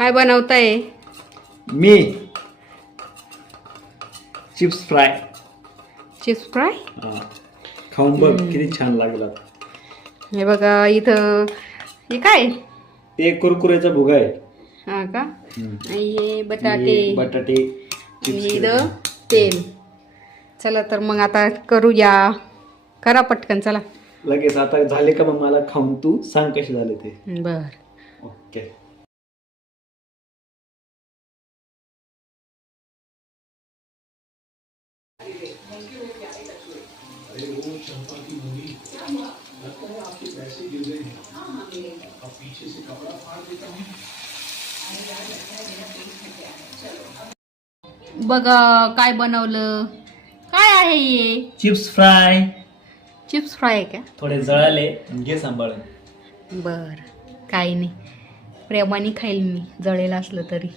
काय बनवताय? मी chips fry. Chips fry. खाऊन बघ किती छान लागला. हे बघा इथं हे काय? ते कुरकुरेचा भुगा आहे. हा का? हे बटाटे चिप्स तेल. चला तर मग आता करूया. करा पटकन चला. लगेच आता झाले का मग मला खाऊन तू सांग कसे झाले ते. बर. ओके. बघा काय बनवलं. काय आहे हे? Chips fry. चिप्स फ्राय आहे का? थोडे जळाले घे सांभाळून. बर काही नाही, प्रेमाने खाईल मी जळेल असलं तरी.